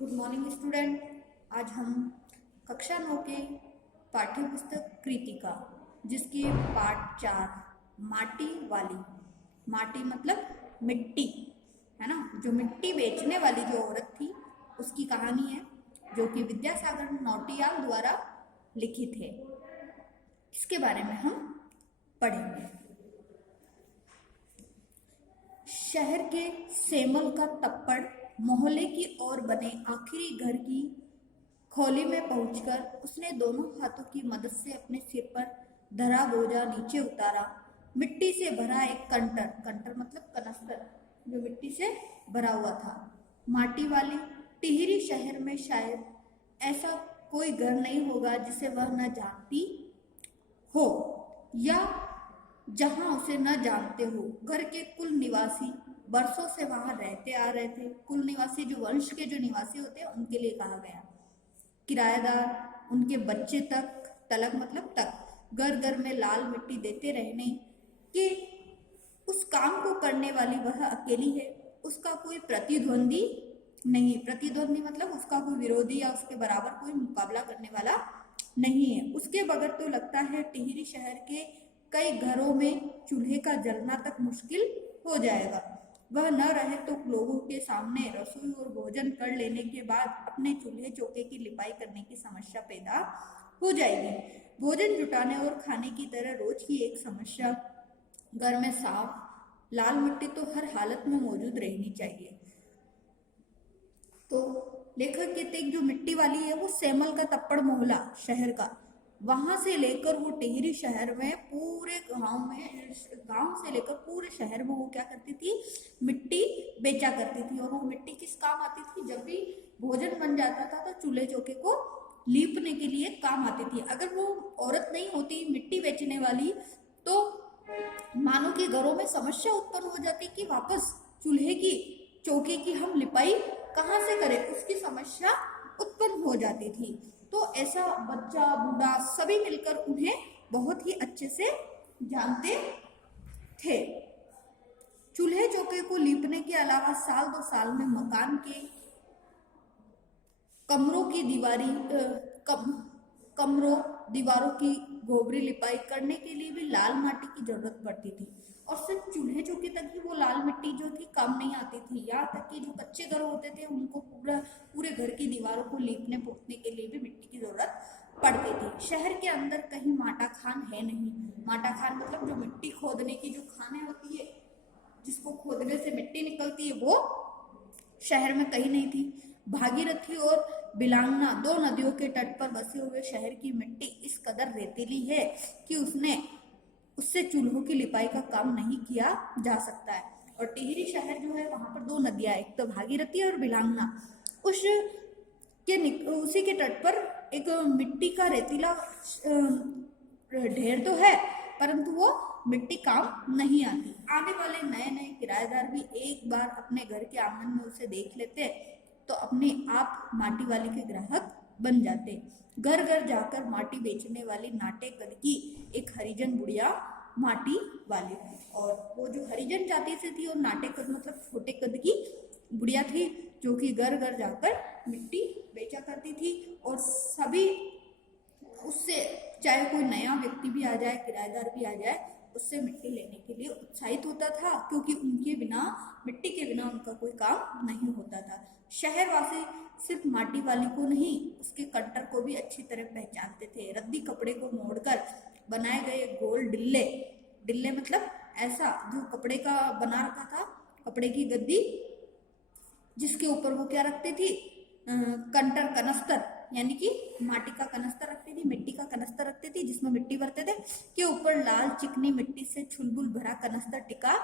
Good morning student. आज हम कक्षा 9 के पाठ्य पुस्तक कृतिका जिसकी पाठ 4 माटी वाली, माटी मतलब मिट्टी है ना, जो मिट्टी बेचने वाली जो औरत थी उसकी कहानी है जो कि विद्यासागर नौटियाल द्वारा लिखित है। इसके बारे में हम पढ़ेंगे। शहर के सेमल का तप्पड़ मोहल्ले की ओर बने आखिरी घर की खोली में पहुंचकर उसने दोनों हाथों की मदद से अपने सिर पर धरा बोझा नीचे उतारा। मिट्टी से भरा एक कंटर, कंटर मतलब कनस्तर, जो मिट्टी से भरा हुआ था। माटी वाली टिहरी शहर में शायद ऐसा कोई घर नहीं होगा जिसे वह न जानती हो या जहां उसे न जानते हो। घर के कुल निवासी बरसों से वहां रहते आ रहे थे। कुल निवासी जो वंश के जो निवासी होते हैं उनके लिए कहा गया। किराएदार, उनके बच्चे तक, तलक मतलब तक, घर घर में लाल मिट्टी देते रहने कि उस काम को करने वाली वह अकेली है। उसका कोई प्रतिद्वंदी नहीं, प्रतिद्वंदी मतलब उसका कोई विरोधी या उसके बराबर कोई मुकाबला करने वाला नहीं है। उसके बगैर तो लगता है टिहरी शहर के कई घरों में चूल्हे का जलना तक मुश्किल हो जाएगा। वह न रहे तो लोगों के सामने रसोई और भोजन कर लेने के बाद अपने चूल्हे चौके की लिपाई करने की समस्या पैदा हो जाएगी। भोजन जुटाने और खाने की तरह रोज की एक समस्या, घर में साफ लाल मिट्टी तो हर हालत में मौजूद रहनी चाहिए। तो लेखक कहते हैं जो मिट्टी वाली है वो सेमल का तप्पड़ मोहल्ला शहर का, वहां से लेकर वो टिहरी शहर में पूरे गांव से लेकर पूरे शहर में वो क्या करती थी, मिट्टी बेचा करती थी। और वो मिट्टी किस काम आती थी, जब भी भोजन बन जाता था तो चूल्हे चौके को लीपने के लिए काम आती थी। अगर वो औरत नहीं होती मिट्टी बेचने वाली तो मानो कि घरों में समस्या उत्पन्न हो जाती कि वापस चूल्हे की चौके की हम लिपाई कहाँ से करें, उसकी समस्या उत्पन्न हो जाती थी। तो ऐसा बच्चा बूढ़ा सभी मिलकर उन्हें बहुत ही अच्छे से जानते थे। चूल्हे चौके को लीपने के अलावा साल 2 साल में मकान के कमरों दीवारों की गोबरी लिपाई करने के लिए भी लाल माटी की जरूरत पड़ती थी। और सिर्फ चूल्हे चौके तक ही वो लाल मिट्टी जो थी काम नहीं आती थी, यहाँ तक कि जो कच्चे घर होते थे उनको पूरे घर की दीवारों को लीपने पोतने के लिए भी मिट्टी की जरूरत पड़ती थी। शहर के अंदर कहीं माटा खान है नहीं। माटा खान मतलब जो मिट्टी खोदने की जो खाने होती है, जिसको खोदने से मिट्टी निकलती है, वो शहर में कहीं नहीं थी। भागीरथी और बिलांगना, 2 नदियों के तट पर बसे हुए शहर की मिट्टी इस कदर रेतीली है कि उससे चूल्हों की लिपाई का काम नहीं किया जा सकता है। और टिहरी शहर जो है वहां पर 2 नदियां, एक तो भागीरथी और बिलांगना, उसी के तट पर एक मिट्टी का रेतीला ढेर तो है, परंतु वो मिट्टी काम नहीं आती। आने वाले नए नए किराएदार भी एक बार अपने घर के आंगन में उसे देख लेते तो अपने आप माटी वाली के ग्राहक बन जाते। घर घर जाकर माटी बेचने वाली नाटे कद की एक हरिजन बुढ़िया माटी वाली, और वो जो हरिजन जाति से थी और नाटे कद मतलब छोटे कद की बुढ़िया थी जो कि घर घर जाकर मिट्टी बेचा करती थी। और सभी उससे, चाहे कोई नया व्यक्ति भी आ जाए, किराएदार भी आ जाए, उससे मिट्टी लेने के लिए उत्साहित होता था, क्योंकि उनके बिना, मिट्टी के बिना उनका कोई काम नहीं होता था। शहरवासी सिर्फ माटी वाली को नहीं, उसके कंटर को भी अच्छी तरह पहचानते थे। रद्दी कपड़े को मोड़कर बनाए गए गोल डिल्ले, डिल्ले मतलब ऐसा जो कपड़े का बना रखा था, कपड़े की गद्दी जिसके ऊपर वो क्या रखती थी, कंटर, कनस्तर, यानी कि माटी का कनस्तर रखती थी, मिट्टी का कनस्तर रखती थी जिसमें मिट्टी भरते थे, के ऊपर लाल चिकनी मिट्टी से छुलबुल भरा कनस्तर टिका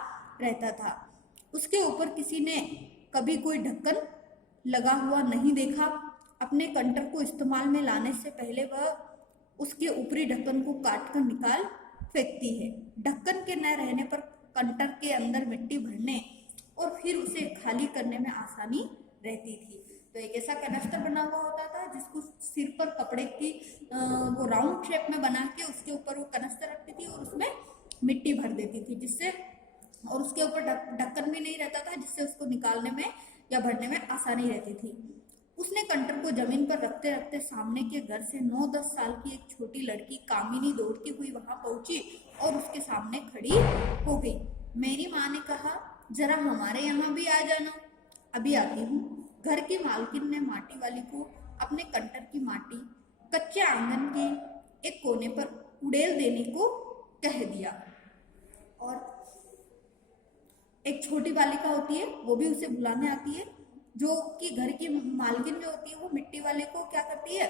रहता था। उसके ऊपर किसी ने कभी कोई ढक्कन लगा हुआ नहीं देखा। अपने कंटर को इस्तेमाल में लाने से पहले वह उसके ऊपरी ढक्कन को काट कर निकाल फेंकती है। ढक्कन के न रहने पर कंटर के अंदर मिट्टी भरने और फिर उसे खाली करने में आसानी रहती थी। तो एक ऐसा कनस्तर बना हुआ होता था जिसको सिर पर कपड़े की वो राउंड शेप में बना के उसके ऊपर वो कनस्तर रखती थी और उसमें मिट्टी भर देती थी, जिससे, और उसके ऊपर ढक्कन भी नहीं रहता था जिससे उसको निकालने में या भरने में आसानी रहती थी। उसने कंटर को जमीन पर रखते रखते सामने के घर से 9-10 साल की एक छोटी लड़की कामिनी दौड़ती हुई वहां पहुंची और उसके सामने खड़ी हो गई। मेरी माँ ने कहा, जरा हमारे यहाँ भी आ जाना। अभी आती हूँ। घर की मालकिन ने माटी वाली को अपने कंटर की माटी कच्चे आंगन के एक कोने पर उड़ेल देने को कह दिया। और एक छोटी बालिका होती है, वो भी उसे बुलाने आती है। जो कि घर की मालकिन जो होती है वो मिट्टी वाले को क्या करती है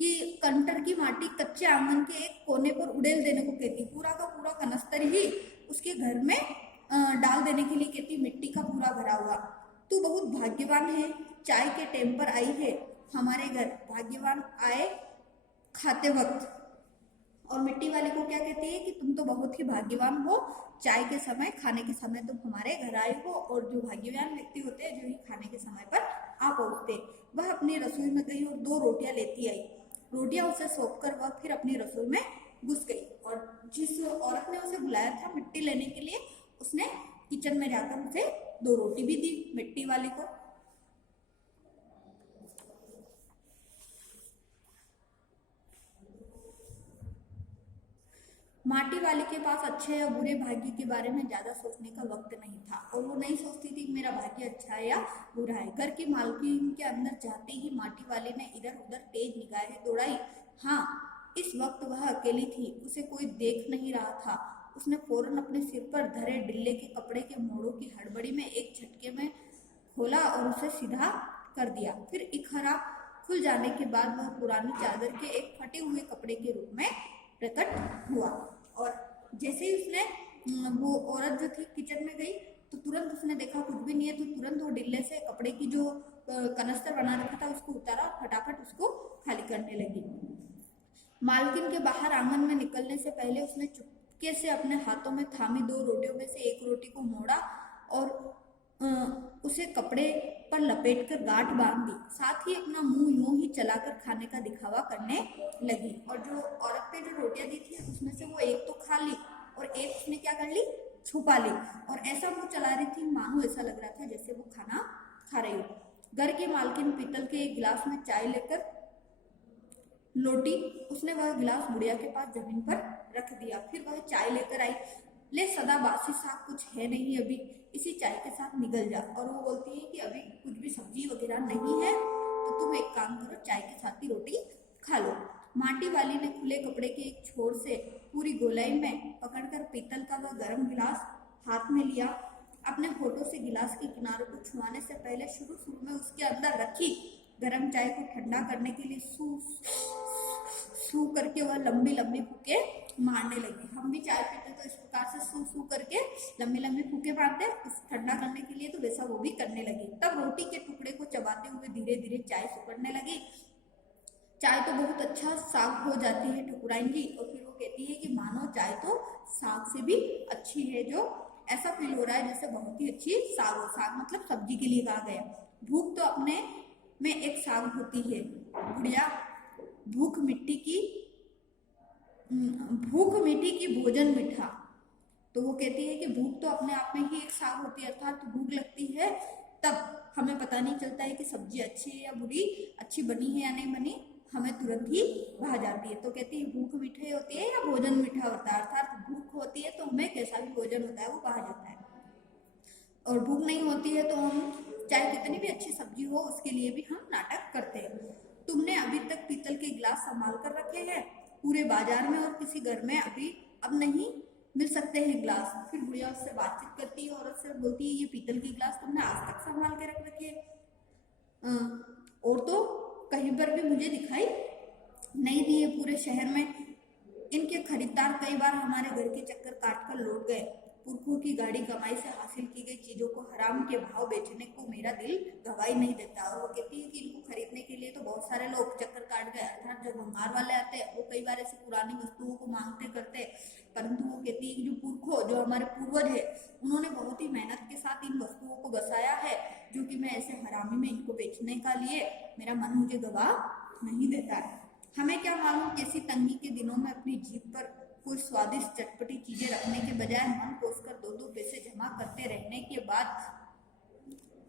कि कंटर की माटी कच्चे आंगन के एक कोने पर उड़ेल देने को कहती है। पूरा का पूरा कनस्तर ही उसके घर में डाल देने के लिए कहती, मिट्टी का पूरा भरा हुआ। तू बहुत भाग्यवान है, चाय के टाइम पर आई है हमारे घर। भाग्यवान आए खाते वक्त। और मिट्टी वाले को क्या कहती है कि तुम तो बहुत ही भाग्यवान हो, चाय के समय खाने के समय तुम हमारे घर आए हो। और जो भाग्यवान व्यक्ति होते हैं जो ही खाने के समय पर आ पहुंचते। वह अपनी रसोई में गई और 2 रोटियां लेती आई। रोटियां उसे सौंप कर वह फिर अपनी रसोई में घुस गई। और जिस औरत ने उसे बुलाया था मिट्टी लेने के लिए, उसने किचन में जाकर उसे 2 रोटी भी दी मिट्टी वाली को। माटी वाली के पास अच्छे या बुरे भाग्य के बारे में ज्यादा सोचने का वक्त नहीं था और वो नहीं सोचती थी कि मेरा भाग्य अच्छा है या बुरा है। घर की मालकिन के अंदर जाते ही माटी वाली ने इधर उधर तेज निगाहें दौड़ाई। हाँ, इस वक्त वह अकेली थी, उसे कोई देख नहीं रहा था। उसने फौरन अपने सिर पर धरे डिल्ले के कपड़े के मोड़ों की हड़बड़ी में एक झटके में खोला और उसे सीधा कर दिया। फिर इकहरा खुल जाने के बाद वह पुरानी चादर के एक फटे हुए कपड़े के रूप में प्रकट हुआ। और जैसे ही उसने वो औरत जो थी किचन में गई तो तुरंत उसने देखा कुछ भी नहीं है, तो तुरंत वो डिल्ले से कपड़े की जो कनस्तर बना रखा था उसको उतारा और फटाफट उसको खाली करने लगी। मालकिन के बाहर आंगन में निकलने से पहले उसने चुपके से अपने हाथों में थामी 2 रोटियों में से एक रोटी को मोड़ा और उसे कपड़े पर लपेटकर गांठ बांध दी। साथ ही अपना मुंह यूं ही चलाकर खाने का दिखावा करने लगी। और जो औरत ने जो रोटियां दी थी उसमें से वो एक तो खा ली और एक उसने क्या कर ली, छुपा ली। और ऐसा मुंह चला रही थी मानो ऐसा लग रहा था जैसे वो खाना खा रही हो। घर की मालकिन पीतल के एक गिलास में चाय लेकर लौटी। उसने वह गिलास बुढ़िया के पास जमीन पर रख दिया। फिर वह चाय लेकर आई। ले सदा बासी साग कुछ है नहीं अभी, इसी चाय के साथ निगल जा। और वो बोलती है कि अभी कुछ भी सब्जी वगैरह नहीं है, तो तुम एक काम करो, चाय के साथ ही रोटी खा लो। माटी वाली ने खुले कपड़े के एक छोर से पूरी गोलाई में पकड़कर पीतल का वह गर्म गिलास हाथ में लिया। अपने होठों से गिलास के किनारों को छुआने से पहले शुरू में उसके अंदर रखी गर्म चाय को ठंडा करने के लिए सू सू करके वह लंबी लंबी फूके मारने लगी। हम भी चाय पीते तो इस प्रकार से सू सू करके लंबी लंबी फूके मारते, उस ठंडा करने के लिए, तो वैसा वो भी करने लगी। तब रोटी के टुकड़े को चबाते हुए धीरे धीरे चाय सुकड़ने लगी। चाय तो बहुत अच्छा साग हो जाती है ठकुराइन जी। और फिर वो कहती है कि मानो चाय तो साग से भी अच्छी है, जो ऐसा फील हो रहा है जैसे बहुत ही अच्छी साग हो। साग मतलब सब्जी के लिए कहा गया। भूख तो अपने में एक साग होती है बुढ़िया, भूख मिट्टी की भोजन मीठा। तो वो कहती है कि भूख तो अपने आप में ही एक साग होती है, अर्थात भूख लगती है तब हमें पता नहीं चलता है कि सब्जी अच्छी है या बुरी, अच्छी बनी है या नहीं बनी, हमें तुरंत ही भा जाती है। तो कहती है भूख मीठी होती है या भोजन मीठा होता है, अर्थात भूख होती है तो हमें कैसा भी भोजन होता है वो भा जाता है, और भूख नहीं होती है तो हम चाहे कितनी भी अच्छी सब्जी हो उसके लिए भी हम नाटक करते हैं। तुमने अभी तक पीतल के गिलास संभाल कर रखे हैं, पूरे बाजार में और किसी घर में अब नहीं मिल सकते हैं गिलास। फिर बुढ़िया उससे बातचीत करती है और उससे बोलती है ये पीतल के गिलास तुमने आज तक संभाल के रख रखे और तो कहीं पर भी मुझे दिखाई नहीं दिए पूरे शहर में। इनके खरीदार कई बार हमारे घर के चक्कर काट कर लौट गए। पुरखों की गाड़ी कमाई से हासिल की गई चीजों को हराम के भाव बेचने को मेरा दिल गवाही नहीं देता। और वो कहती है कि इनको खरीदने के लिए तो बहुत सारे लोग चक्कर काट गए, अर्थात जो भंगार वाले आते हैं वो कई बार ऐसी पुरानी वस्तुओं को मांगते करते, परंतु वो कहती है कि जो पुरखों, जो हमारे पूर्वज है, उन्होंने बहुत ही मेहनत के साथ इन वस्तुओं को बसाया है, जो कि मैं ऐसे हरामी में इनको बेचने का लिए मेरा मन मुझे गवाह नहीं देता है। हमें क्या मालूम कैसी तंगी के दिनों में अपनी जीभ पर कोई स्वादिष्ट चटपटी चीजें रखने के बजाय मन कोसकर 2-2 पैसे जमा करते रहने के बाद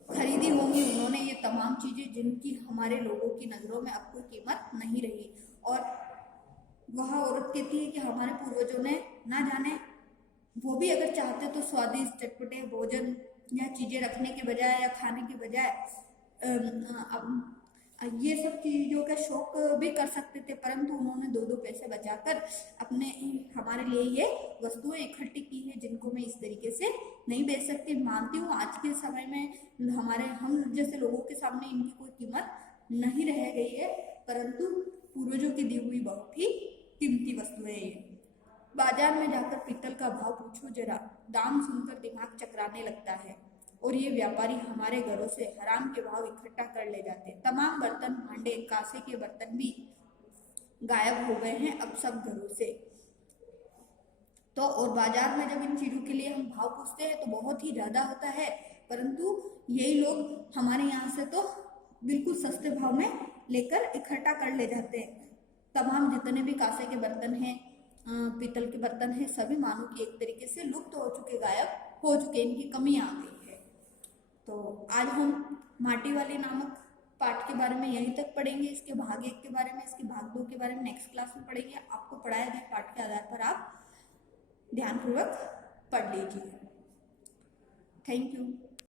खरीदी होंगी उन्होंने ये तमाम चीज़ें जिनकी हमारे लोगों की नज़रों में अब कोई कीमत नहीं रही। और वह औरत कहती है कि हमारे पूर्वजों ने ना जाने वो भी अगर चाहते तो स्वादिष्ट चटपटे भोजन या चीज़ें रखने के बजाय या खाने के बजाय ये सब चीज़ों का शौक भी कर सकते थे, परंतु उन्होंने दो दो पैसे बचाकर अपने हमारे लिए ये वस्तुएं इकट्ठी की है जिनको मैं इस तरीके से नहीं बेच सकती। मानती हूँ आज के समय में हमारे हम जैसे लोगों के सामने इनकी कोई कीमत नहीं रह गई है, परंतु पूर्वजों की दी हुई बहुत ही कीमती वस्तुएं ये। बाजार में जाकर पीतल का भाव पूछो जरा, दाम सुनकर दिमाग चकराने लगता है। और ये व्यापारी हमारे घरों से हराम के भाव इकट्ठा कर ले जाते। तमाम बर्तन भांडे कांसे के बर्तन भी गायब हो गए हैं अब सब घरों से। तो और बाजार में जब इन चीज़ों के लिए हम भाव पूछते हैं तो बहुत ही ज़्यादा होता है, परंतु यही लोग हमारे यहाँ से तो बिल्कुल सस्ते भाव में लेकर इकट्ठा कर ले जाते हैं। तमाम जितने भी कांसे के बर्तन हैं, पीतल के बर्तन हैं, सभी मानो कि एक तरीके से लुप्त हो चुके, गायब हो चुके, इनकी कमी आ गई है। तो आज हम माटी वाली नामक पाठ के बारे में यहीं तक पढ़ेंगे। इसके भाग 1 के बारे में, इसके भाग 2 के बारे में नेक्स्ट क्लास में पढ़ेंगे। आपको पढ़ाया गया पाठ के आधार पर आप ध्यानपूर्वक पढ़ लीजिए। Thank you.